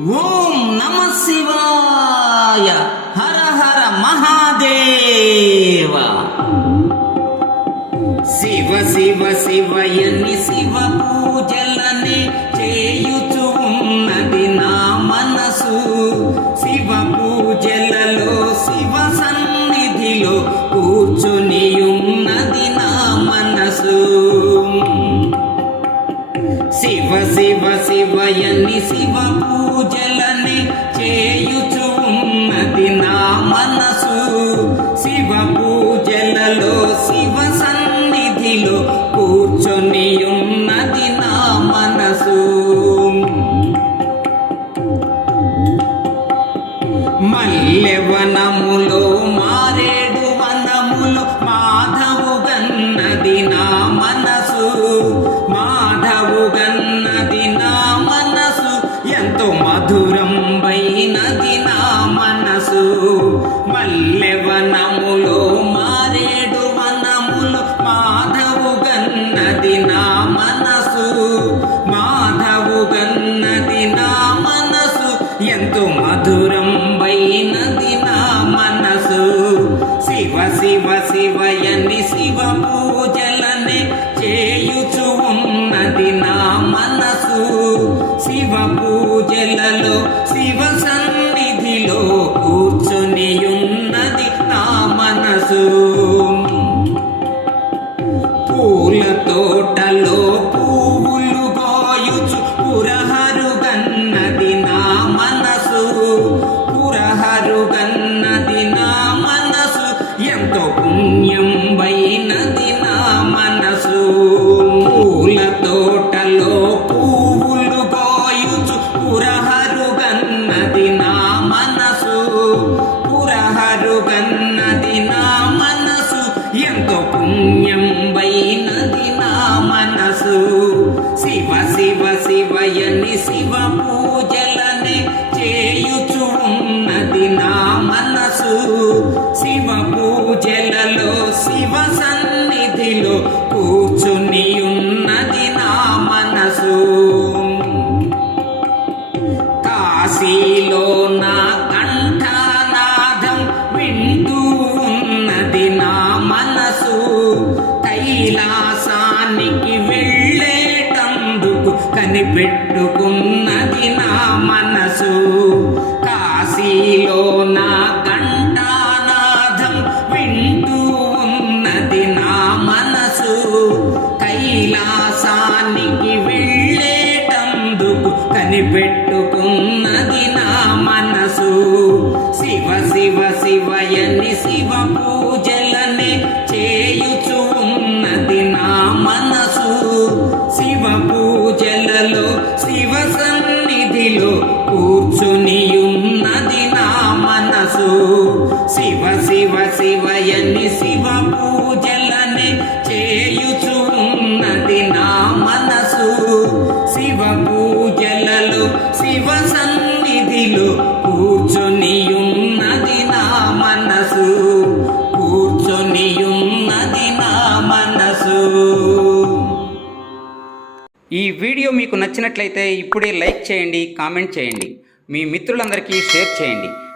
ఓం నమ శివాయ. హర హర మహాదేవ. శివ శివ శివయని శివ పూజలని చేయుచు ఉన్నది నా మనసు. శివ పూజలలో శివ సన్నిధిలో కూర్చుని శివయని శివ పూజలని చేయుచు శివ శివ శివయని శివ పూజలని చేయుచు ఉన్నది నా మనసు. శివ పూజలలో శివ సన్నిధిలో కూర్చొని ఉన్నది నా మనసు. ఎంతో పుణ్యం వైనది నా మనసు. పూల తోటలో పూలు గోయుచు పురహరు గన్నది నా మనసు. పురహరు గన్నది నా మనసు. ఎంతో పుణ్యం వైనది నా మనసు. శివ శివ శివయని శివ పూజ కనిపెట్టుకున్నది నా మనసు. కాశీలో నా కంఠనాదం వింటూ ఉన్నది నా మనసు. కైలాసానికి వెళ్ళేటందుకు కనిపెట్టుకున్నది నా మనసు. శివ శివ శివయని శివపూ మనసు శివ శివ శివయని శివ పూజలని చేయుచున్నది నా మనసు. శివ పూజలలో శివ సన్నిధిలో కూర్చొని ఉన్నది నా మనసు. కూర్చొని ఉన్నది నా మనసు. ఈ వీడియో మీకు నచ్చినట్లయితే ఇప్పుడే లైక్ చేయండి కామెంట్ చేయండి. మీ మిత్రులందరికీ షేర్ చేయండి.